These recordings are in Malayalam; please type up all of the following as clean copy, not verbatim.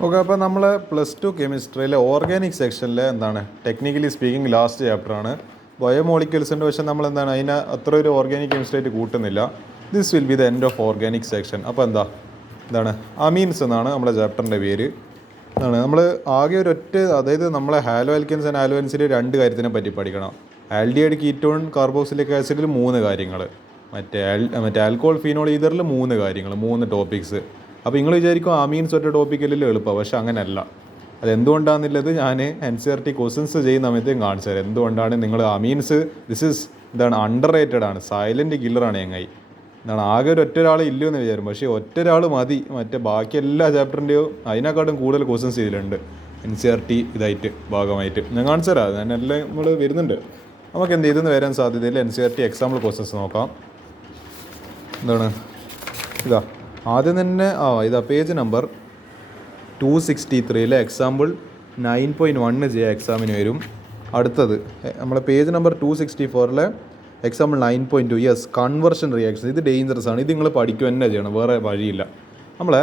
ഓക്കെ, അപ്പോൾ നമ്മൾ +2 കെമിസ്ട്രിയിലെ ഓർഗാനിക് സെക്ഷനിലെ എന്താണ് ടെക്നിക്കലി സ്പീക്കിംഗ് ലാസ്റ്റ് ചാപ്റ്ററാണ് ബയോമോളിക്യൂൾസിൻ്റെ. പക്ഷേ നമ്മൾ എന്താണ് അതിനെ അത്ര ഒരു ഓർഗാനിക് കെമിസ്ട്രി ആയിട്ട് കൂട്ടുന്നില്ല. This will be the end of organic section. അപ്പോൾ എന്താണ് അമീൻസ് എന്നാണ് നമ്മുടെ ചാപ്റ്ററിൻ്റെ പേര്. നമ്മൾ ആകെ അതായത് നമ്മളെ ഹാലോ ആൽക്കൻസ് ആൻഡ് ആൽവൻസിൽ 2 കാര്യത്തിനെ പറ്റി പഠിക്കണം. ആൽഡിഹൈഡ്, കീറ്റോൺ, കാർബോക്സിലിക് ആസിഡിൽ 3 കാര്യങ്ങൾ, മറ്റേ ആൽക്കോഹോൾ, ഫീനോൾ ഈതറിൽ 3 കാര്യങ്ങൾ, 3 ടോപ്പിക്സ്. അപ്പോൾ നിങ്ങൾ വിചാരിക്കും അമീൻസ് ഒറ്റ ടോപ്പിക്കല്ലല്ലോ എളുപ്പം, പക്ഷെ അങ്ങനെയല്ല. അതെന്തുകൊണ്ടാണെന്നുള്ളത് ഞാൻ NCERT ക്വസ്റ്റൻസ് ചെയ്യുന്ന സമയത്ത് കാണിച്ചു തരാം. എന്തുകൊണ്ടാണ് നിങ്ങൾ അമീൻസ് അണ്ടർ റേറ്റഡ് ആണ്, സൈലൻറ്റ് കില്ലറാണ് ചങ്ങായി. ആകെ ഒറ്റൊരാൾ ഇല്ലെന്ന് വിചാരിക്കും, പക്ഷേ ഒറ്റൊരാൾ മതി. ബാക്കി എല്ലാ ചാപ്റ്ററിൻ്റെയും അതിനെക്കാട്ടും കൂടുതൽ ക്വസ്റ്റൻസ് ഇതിലുണ്ട് NCERT ഇതായിട്ട് ഭാഗമായിട്ട്. ഞാൻ കാണിച്ചു തരാം, എല്ലാം നമ്മൾ വരുന്നുണ്ട്. നമുക്ക് ഇതെന്ന് വരാൻ സാധ്യതയില്ല. NCERT എക്സാമ്പിൾ ക്വസ്റ്റൻസ് നോക്കാം. ആദ്യം തന്നെ പേജ് നമ്പർ 263 എക്സാമ്പിൾ 9.1 ചെയ്യാൻ എക്സാമിന് വരും. അടുത്തത് നമ്മളെ page number 264 example 9.2. Yes, conversion reaction. ഇത് ഡേഞ്ചറസ് ആണ്, ഇത് നിങ്ങൾ പഠിക്കുക തന്നെ ചെയ്യണം, വേറെ വഴിയില്ല. നമ്മളെ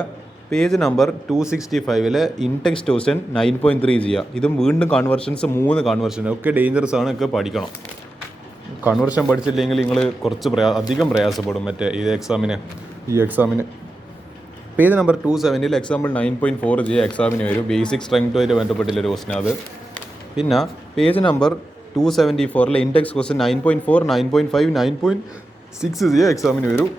പേജ് നമ്പർ 265 ഇൻടെക്സ്റ്റ് ക്വസ്റ്റ്യൻ 9.3 ചെയ്യുക. ഇതും വീണ്ടും കൺവേർഷൻസ്, 3 കൺവേർഷൻ ഒക്കെ ഡേഞ്ചറസ് ആണ്, ഒക്കെ പഠിക്കണം. കൺവേർഷൻ പഠിച്ചില്ലെങ്കിൽ നിങ്ങൾ കുറച്ച് അധികം പ്രയാസപ്പെടും ഈ എക്സാമിന്. പേജ് നമ്പർ 270 എക്സാമ്പിൾ 9.4 ചെയ്യുക എക്സാമിന് വരും. ബേസിക് സ്ട്രെങ്ത്തുമായിട്ട് ബന്ധപ്പെട്ടുള്ളൊരു ക്വസ്റ്റൻ അത്. പിന്നെ പേജ് നമ്പർ 274 ഇൻഡെക്സ് ക്വസ്റ്റൻ 9.4, 9.5, 9.6 ചെയ്യുക എക്സാമിന് വരും.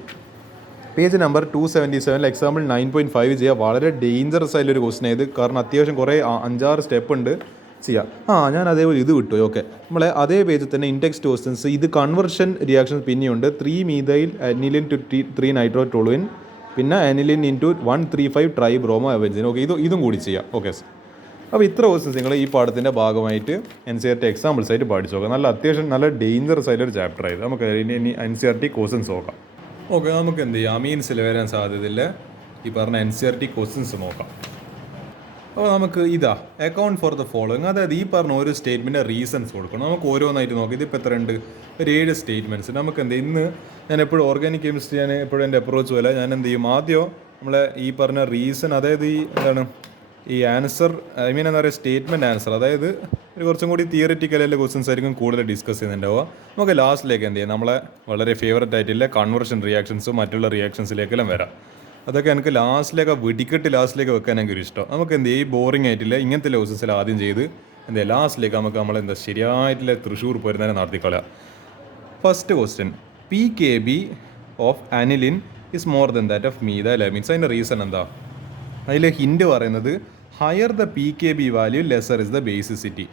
പേജ് നമ്പർ 277 എക്സാമ്പിൾ 9.5 ചെയ്യുക. വളരെ ഡേഞ്ചറസ് ആയിട്ടുള്ളൊരു ക്വസ്റ്റൻ ഇത്, കാരണം അത്യാവശ്യം കുറേ 5-6 സ്റ്റെപ്പ് ഉണ്ട് ചെയ്യുക. ഞാൻ അതേപോലെ ഇത് വിട്ടു. ഓക്കെ, നമ്മളെ അതേ പേജിൽ തന്നെ ഇൻടെക്സ്റ്റ് ക്വസ്റ്റൻസ്. ഇത് കൺവേർഷൻ റിയാക്ഷൻസ് പിന്നെയുണ്ട്. 3-methyl അനിലിൻ ടു 3-nitrotoluene, പിന്നെ aniline into 135 tribromo benzene. Okay, ഇതും കൂടി ചെയ്യാം. ഓക്കെ, അപ്പോൾ ഇത്ര ക്വസ്റ്റൻസ് നിങ്ങൾ ഈ പാഠത്തിൻ്റെ ഭാഗമായിട്ട് NCERT എക്സാമ്പിൾസ് ആയിട്ട് പഠിച്ചു നോക്കാം. അത്യാവശ്യം നല്ല ഡേഞ്ചറസ് ആയിട്ടൊരു ചാപ്റ്റർ ആയത്. നമുക്ക് ഇനി NCERT ക്വസ്റ്റൻസ് നോക്കാം. ഓക്കെ, നമുക്ക് എന്ത് ചെയ്യാം, അമീൻസിൽ വരാൻ സാധ്യതയില്ല ഈ പറഞ്ഞ NCERT ക്വസ്റ്റൻസ് നോക്കാം. അപ്പോൾ നമുക്ക് അക്കൗണ്ട് ഫോർ ദ ഫോളോയിങ്, അതായത് ഈ പറഞ്ഞ ഒരു സ്റ്റേറ്റ്മെൻറ്റ് റീസൺസ് കൊടുക്കണം. നമുക്ക് ഓരോന്നായിട്ട് നോക്കാം. ഇതിപ്പോൾ എത്ര ഉണ്ട്? ഒരു 7 സ്റ്റേറ്റ്മെൻറ്റ്സ്. നമുക്ക് ഇന്ന് ഞാൻ എപ്പോഴും ഓർഗാനിക് കെമിസ്ട്രി എപ്പോഴും എൻ്റെ അപ്രോച്ച് പോലെ ഞാൻ എന്ത് ചെയ്യും, ആദ്യം നമ്മളെ ഈ പറഞ്ഞ റീസൺ, അതായത് ഈ ആൻസർ, എന്താ പറയുക, സ്റ്റേറ്റ്മെൻറ്റ് ആൻസർ, അതായത് ഒരു കുറച്ചും കൂടി തിയറിറ്റിക്കലുള്ള ക്വസ്റ്റൻസ് ആയിരിക്കും കൂടുതൽ ഡിസ്കസ് ചെയ്യുന്നുണ്ടാവുക. നമുക്ക് ലാസ്റ്റിലേക്ക് എന്ത് ചെയ്യാം, നമ്മളെ വളരെ ഫേവററ്റ് ആയിട്ടുള്ള കൺവേർഷൻ റിയാക്ഷൻസും മറ്റുള്ള റിയാക്ഷൻസിലേക്കെല്ലാം വരാം. അതൊക്കെ എനിക്ക് ലാസ്റ്റിലേക്ക് വെക്കാൻ എനിക്കൊരു ഇഷ്ടം. നമുക്ക് എന്ത് ചെയ്യും, ബോറിംഗ് ആയിട്ടില്ല ഇങ്ങനത്തെ ക്വസ്റ്റൻസിൽ ആദ്യം ചെയ്ത് ലാസ്റ്റിലേക്ക് നമുക്ക് ശരിയായിട്ടുള്ള തൃശ്ശൂർ പോരുന്നതിനെ നടത്തിക്കളയാം. First question, pKb of aniline is more than that of methyl amines. അതിൻ്റെ റീസൺ എന്താ? അതിൽ ഹിൻഡ് പറയുന്നത് higher the pKb value lesser is the basicity.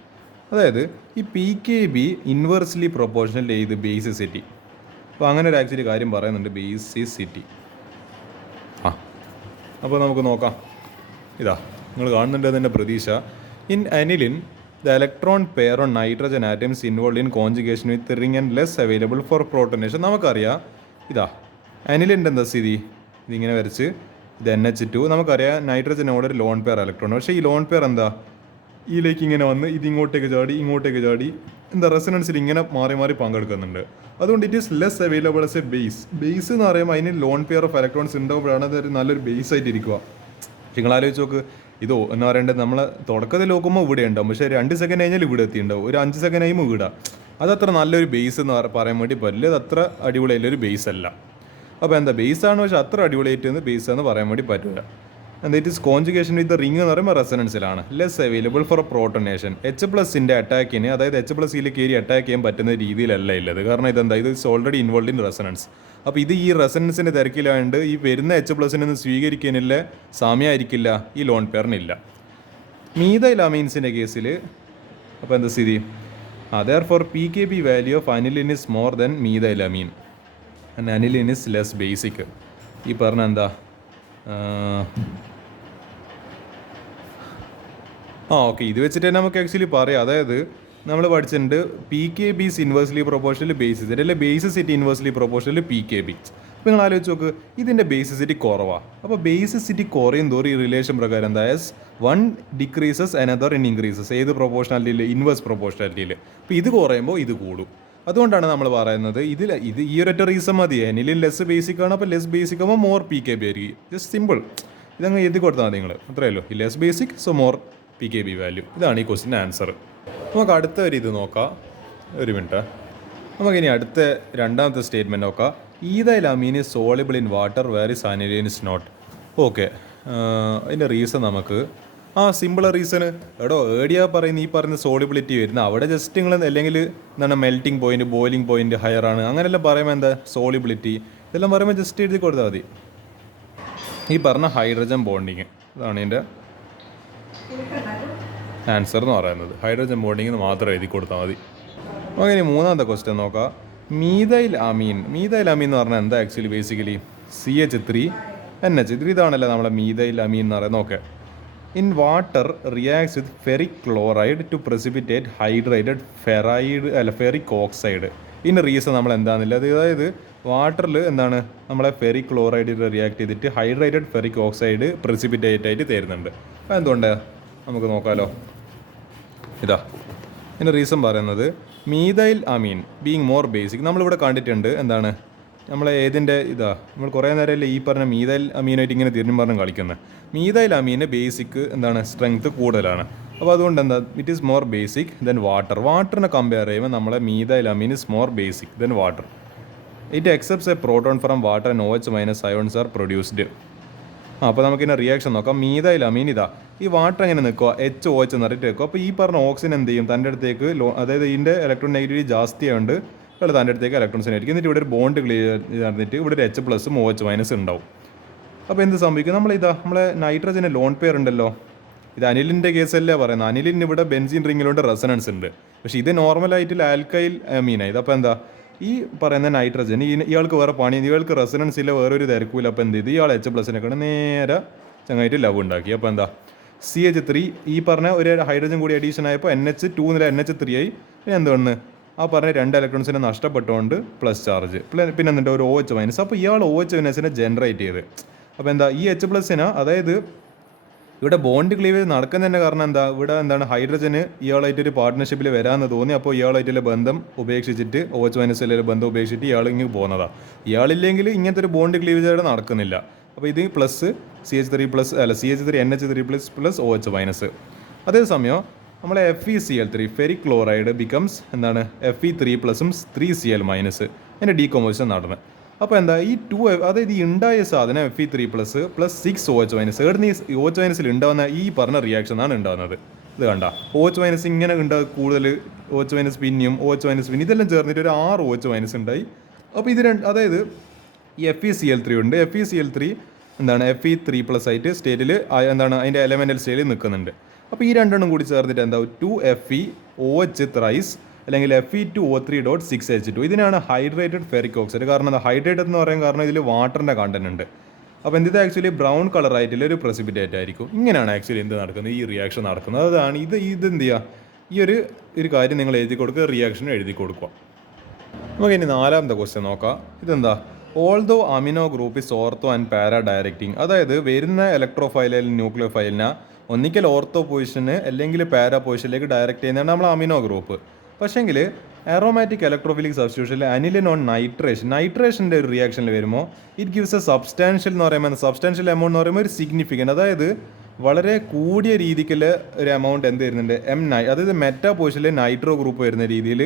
അതായത് ഈ pKb ഇൻവേഴ്സ്ലി പ്രൊപ്പോർഷണൽ ചെയ്ത് ബേസിസിറ്റി. അപ്പോൾ അങ്ങനെ ഒരു ആക്ച്വലി കാര്യം പറയുന്നുണ്ട്, ബേസിസിറ്റി. അപ്പോൾ നമുക്ക് നോക്കാം. നിങ്ങൾ കാണുന്നുണ്ട് അതിൻ്റെ പ്രതീക്ഷ. In aniline the electron pair on nitrogen atoms involve in conjugation with ring and less available for protonation. നമുക്കറിയാം അനിലിൻ്റെ എന്താ സ്ഥിതി, ഇതിങ്ങനെ വരച്ച് ഇത് NH2. നമുക്കറിയാം നൈട്രജനോട് ഒരു ലോൺ പെയർ ഇലക്ട്രോൺ, പക്ഷേ ഈ ലോൺ പെയർ ഇതിലേക്ക് ഇങ്ങനെ വന്ന് ഇങ്ങോട്ടേക്ക് ചാടി റെസനൻസിൽ ഇങ്ങനെ മാറി പങ്കെടുക്കുന്നുണ്ട്. അതുകൊണ്ട് it is less available S A base എന്ന് പറയുമ്പോൾ അതിന് ലോൺ പെയർ ഓഫ് ഇലക്ട്രോൺസ് ഉണ്ടാകുമ്പോഴാണ് അതൊരു നല്ലൊരു ബേസ് ആയിട്ട് ഇരിക്കുക. നിങ്ങൾ ആലോചിച്ച് നോക്ക്, എന്ന് പറയേണ്ടത് നമ്മൾ തുടക്കത്തിൽ നോക്കുമ്പോൾ ഇവിടെ ഉണ്ടാവും, പക്ഷേ 2 സെക്കൻഡ് കഴിഞ്ഞാൽ ഇവിടെ എത്തിയിട്ടുണ്ടാവും, ഒരു 5 സെക്കൻഡ് കഴിയുമ്പോൾ ഇവിടെ. അതത്ര നല്ലൊരു ബേസ് എന്ന് പറയാൻ വേണ്ടി പറ്റില്ല, അത് അത്ര അടിപൊളിയായിട്ടൊരു ബേസ് അല്ല. അപ്പോൾ ബേസാണ്, പക്ഷേ അത്ര അടിപൊളിയായിട്ട് ബേസ് എന്ന് പറയാൻ വേണ്ടി പറ്റില്ല. It is conjugation with ring എന്ന് പറയുമ്പോൾ റെസനൻസിലാണ്. Less available for protonation. H+ൻ്റെ അറ്റാക്കിന്, അതായത് H+ൽ കയറി അറ്റാക്ക് ചെയ്യാൻ പറ്റുന്ന രീതിയിലല്ല ഉള്ളത്. കാരണം ഇത് ഓൾറെഡി ഇൻവോൾവ് ഇൻ റെസനൻസ്. അപ്പോൾ ഈ റെസനൻസിൻ്റെ തിരക്കിലായതുകൊണ്ട് ഈ വരുന്ന H+നെ സ്വീകരിക്കാനില്ല സാമ്യമായിരിക്കില്ല ഈ ലോൺ പെയറിനില്ല. methyl amines കേസിൽ അപ്പോൾ എന്താ സ്ഥിതി? therefore pKb value of aniline is more then methyl amine and aniline is less basic. ഈ പറഞ്ഞ ഓക്കെ, ഇത് വെച്ചിട്ട് തന്നെ നമുക്ക് ആക്ച്വലി പറയാം. അതായത് നമ്മൾ പഠിച്ചിട്ടുണ്ട് pKb is inversely proportional to basicity, അല്ലെ ബേസിസിറ്റി ഇൻവേഴ്സ്ലി പ്രൊപ്പോർഷണൽ pKb. അപ്പോൾ നിങ്ങൾ ആലോചിച്ച് നോക്ക്, ഇതിൻ്റെ ബേസിസിറ്റി കുറവാണ്. അപ്പോൾ ബേസിസിറ്റി കുറയും തോറും ഈ റിലേഷൻ പ്രകാരം എന്താ, one decreases another in increases. ഏത് പ്രൊപ്പോർഷണാലിറ്റിയിൽ? ഇൻവേഴ്സ് പ്രൊപ്പോർഷണാലിറ്റിയിൽ. അപ്പോൾ ഇത് കുറയുമ്പോൾ ഇത് കൂടും. അതുകൊണ്ടാണ് നമ്മൾ പറയുന്നത് ഈ ഒരൊറ്റ റീസൺ മതി. അനിലിൻ ലെസ് ബേസിക് ആണ്, അപ്പോൾ ലെസ് ബേസിക് ആകുമ്പോൾ മോർ pKb ആയിരിക്കും. Just simple. ഇതങ്ങ് എഴുതി കൊടുത്താൽ മതി നിങ്ങൾ, അത്രയേ ഉള്ളൂ. Less basic so more PKB value. ഇതാണ് ഈ ക്വസ്റ്റിൻ്റെ ആൻസർ. നമുക്ക് അടുത്ത ഒരു ഇത് നോക്കാം, ഒരു മിനിറ്റ്. നമുക്കിനി അടുത്ത രണ്ടാമത്തെ സ്റ്റേറ്റ്മെൻറ്റ് നോക്കാം. Ethyl amine is soluble in water where is aniline is not. Okay, അതിൻ്റെ റീസൺ നമുക്ക് സിമ്പിൾ റീസണ് എടോ ഏടിയാ പറയുന്നത് ഈ പറയുന്ന സോളിബിലിറ്റി വരുന്നത് അവിടെ ജസ്റ്റ് നിങ്ങൾ അല്ലെങ്കിൽ എന്താണ് melting point, boiling point higher ആണ് അങ്ങനെയെല്ലാം പറയുമ്പോൾ എന്താ സോളിബിലിറ്റി ഇതെല്ലാം പറയുമ്പോൾ ജസ്റ്റ് എഴുതി കൊടുത്താൽ മതി. ഈ പറഞ്ഞ ഹൈഡ്രജൻ ബോണ്ടിങ് ഇതാണ് ഇതിൻ്റെ ആൻസർ എന്ന് പറയുന്നത്. ഹൈഡ്രജൻ ബോണ്ടിങ് എന്ന് മാത്രം എഴുതി കൊടുത്താൽ മതി. അങ്ങനെ മൂന്നാമത്തെ ക്വസ്റ്റ്യൻ നോക്കാം. മീതൈൽ അമീൻ എന്ന് പറഞ്ഞാൽ എന്താ ആക്ച്വലി ബേസിക്കലി CH3NH3 ഇതാണല്ലോ നമ്മളെ മീതൈൽ അമീൻ എന്ന് പറയുന്നത്. Okay, in water reacts with ferric chloride to precipitate hydrated ferric oxide. ഇതിൻ്റെ റീസൺ നമ്മൾ എന്താണെന്നില്ല, അതായത് വാട്ടറിൽ എന്താണ് നമ്മളെ ഫെറിക് ക്ലോറൈഡിൽ റിയാക്ട് ചെയ്തിട്ട് ഹൈഡ്രേറ്റഡ് ഫെറിക് ഓക്സൈഡ് പ്രസിപ്പിറ്റേറ്റ് ആയിട്ട് തരുന്നുണ്ട്. അപ്പോൾ എന്തുകൊണ്ട് നമുക്ക് നോക്കാമല്ലോ. ഇതാ ഇതിൻ്റെ റീസൺ പറയുന്നത് മീതൈൽ അമീൻ ബീങ് മോർ ബേസിക്. നമ്മളിവിടെ കണ്ടിട്ടുണ്ട് എന്താണ് നമ്മളെ ഏതിൻ്റെ നമ്മൾ കുറേ നേരമല്ലേ ഈ പറഞ്ഞ മീതൈൽ അമീനായിട്ട് ഇങ്ങനെ തിരിഞ്ഞും പറഞ്ഞ് കളിക്കുന്നത്. മീതൈൽ അമീന് ബേസിക് എന്താണ് സ്ട്രെങ്ത് കൂടുതലാണ്. അപ്പോൾ അതുകൊണ്ട് എന്താ it is more basic than water. വാട്ടറിനെ കമ്പയർ ചെയ്യുമ്പോൾ നമ്മളെ methyl amine is more basic than water. It accepts a proton from water and OH- ions are produced. അപ്പോൾ നമുക്കിതിൻ്റെ റിയാക്ഷൻ നോക്കാം. മീതൈൽ അമീൻ ഈ വാട്ടർ എങ്ങനെ നിൽക്കുക HOH നിറയിട്ട് വെക്കുക. അപ്പോൾ ഈ പറഞ്ഞ ഓക്സിജൻ എന്ത് ചെയ്യും തൻ്റെ അടുത്തേക്ക് അതായത് ഇതിൻ്റെ ഇലക്ട്രോൺ നെഗറ്റിവിറ്റി ജാസ്തി ആയതുകൊണ്ട് ഇവിടെ തൻ്റെ അടുത്തേക്ക് ഇലക്ട്രോൺസിനെ ആയിരിക്കും. എന്നിട്ട് ഇവിടെ ഒരു ബോണ്ട് ക്ലിയർ നടന്നിട്ട് ഇവിടെ ഒരു H+ഉം OH- ഉണ്ടാവും. അപ്പോൾ എന്ത് സംഭവിക്കും, നമ്മളെ നൈട്രജന് ലോൺ പെയർ ഉണ്ടല്ലോ. ഇത് അനിലിൻ്റെ കേസല്ലേ പറയുന്നത്. അനിലിന് ഇവിടെ ബെൻസീൻ റിങ്ങിലോട്ട് റെസനൻസ് ഉണ്ട്. പക്ഷേ ഇത് നോർമലായിട്ട് ആൽക്കൈൽ അമീനാണ്. ഇതപ്പോൾ എന്താ ഈ പറയുന്ന നൈട്രജൻ ഇയാൾക്ക് വേറെ പണി, ഇയാൾക്ക് റെസനൻസ് ഇല്ല, വേറൊരു തിരക്കൂല. അപ്പോൾ എന്ത് ചെയ്ത് ഇയാൾ H+നെ നേരെ ചങ്ങായിട്ട് ലവ് ഉണ്ടാക്കി. അപ്പോൾ എന്താ CH3 ഈ പറഞ്ഞ ഒരു ഹൈഡ്രജൻ കൂടി അഡീഷൻ ആയപ്പോൾ NH2 NH3 ആയി. പിന്നെ എന്തുകൊണ്ട് പറഞ്ഞ 2 ഇലക്ട്രോൺസിനെ നഷ്ടപ്പെട്ടുകൊണ്ട് പ്ലസ് ചാർജ്, പിന്നെ എന്നിട്ട് ഒരു OH-. അപ്പോൾ ഇയാൾ OH- ജനറേറ്റ് ചെയ്ത്. അപ്പോൾ എന്താ ഈ H+ന് അതായത് ഇവിടെ ബോണ്ട് ക്ലീവേജ് നടക്കുന്നതിൻ്റെ കാരണം എന്താ ഇവിടെ എന്താണ് ഹൈഡ്രജന് ഇയാളായിട്ടൊരു പാർട്ട്ണർഷിപ്പിൽ വരാമെന്ന് തോന്നി. അപ്പോൾ ഇയാളായിട്ടുള്ള ബന്ധം ഉപേക്ഷിച്ചിട്ട് OH- ബന്ധം ഉപേക്ഷിച്ചിട്ട് ഇയാൾ ഇങ്ങനെ പോകുന്നതാണ്. ഇയാളില്ലെങ്കിൽ ഇങ്ങനത്തെ ഒരു ബോണ്ട് ക്ലീവേജ് അവിടെ നടക്കുന്നില്ല. അപ്പോൾ ഇത് plus CH3 NH3 plus OH-. അതേസമയം നമ്മളെ FeCl3 ഫെറിക് ക്ലോറൈഡ് ബിക്കംസ് എന്താണ് Fe3+ഉം 3Cl- അതിൻ്റെ ഡീകമ്പോസിഷൻ നടന്ന്. അപ്പോൾ എന്താ ഈ 2 അതായത് ഈ ഉണ്ടായ സാധനം Fe3+ പ്ലസ് 6 OH-. എവിടുന്ന് ഈ OH- ഉണ്ടാകുന്ന ഈ പറഞ്ഞ റിയാക്ഷനാണ് ഉണ്ടാകുന്നത്. ഇത് കണ്ട OH- ഇങ്ങനെ ഉണ്ടാകും കൂടുതൽ OH- പിന്നെയും OH- ഇതെല്ലാം ചേർന്നിട്ട് ഒരു 6 OH- ഉണ്ടായി. അപ്പോൾ ഇത് അതായത് ഈ FeCl3 ഉണ്ട്. FeCl3 എന്താണ് Fe3+ ആയിട്ട് സ്റ്റേറ്റിൽ എന്താണ് അതിൻ്റെ എലമെൻ്റൽ സ്റ്റേറ്റിൽ നിൽക്കുന്നുണ്ട്. അപ്പോൾ ഈ രണ്ടെണ്ണം കൂടി ചേർന്നിട്ട് എന്താ 2FeOH ത്രൈസ് അല്ലെങ്കിൽ Fe2O3.6H2. ഇതിനാണ് ഹൈഡ്രേറ്റഡ് ഫെറിക് ഓക്സൈഡ്. കാരണം എന്താ ഹൈഡ്രേറ്റഡ് എന്ന് പറയാൻ കാരണം ഇതിൽ വാട്ടറിൻ്റെ കണ്ടന്റ് ഉണ്ട്. അപ്പോൾ എന്ത് ആക്ച്വലി ബ്രൗൺ കളർ ആയിട്ടുള്ള ഒരു പ്രസിപ്പിറ്റേറ്റ് ആയിരിക്കും. ഇങ്ങനെയാണ് ആക്ച്വലി എന്ത് നടക്കുന്നത്, ഈ റിയാക്ഷൻ നടക്കുന്നത്. അതാണ് ഇത് എന്ത് ചെയ്യുക, ഈ ഒരു കാര്യം നിങ്ങൾ എഴുതി കൊടുക്കുക, റിയാക്ഷൻ എഴുതി കൊടുക്കുക. നമുക്ക് ഇനി നാലാമത്തെ ക്വസ്റ്റ്യൻ നോക്കാം. ഇതെന്താ although amino group is ortho and para directing. അതായത് വരുന്ന ഇലക്ട്രോഫൈൽ അല്ലെങ്കിൽ ന്യൂക്ലിയോഫൈലിനെ ഒന്നിക്കൽ ഓർത്തോ പൊസിഷന് അല്ലെങ്കിൽ പാരാ പൊസിഷനിലേക്ക് ഡയറക്റ്റ് ചെയ്യുന്നതാണ് നമ്മൾ അമിനോ ഗ്രൂപ്പ്. പക്ഷേങ്കിൽ അറോമാറ്റിക് ഇലക്ട്രോഫിലിക് സബ്സ്റ്റിറ്റ്യൂഷനിൽ അനിലിൻ ഓൺ നൈട്രേഷൻ്റെ ഒരു റിയാക്ഷനിൽ വരുമ്പോൾ ഇറ്റ് ഗിവ്സ് എ സബ്സ്റ്റാൻഷ്യൽ എന്ന് പറയുമ്പോൾ സബ്സ്റ്റാൻഷ്യൽ എമൗണ്ട് എന്ന് പറയുമ്പോൾ ഒരു സിഗ്നിഫിക്കൻറ്റ്, അതായത് വളരെ കൂടിയ രീതിക്കുള്ള ഒരു എമൗണ്ട് എന്ത് വരുന്നുണ്ട് അതായത് മെറ്റാ പൊസിഷനിൽ നൈട്രോ ഗ്രൂപ്പ് വരുന്ന രീതിയിൽ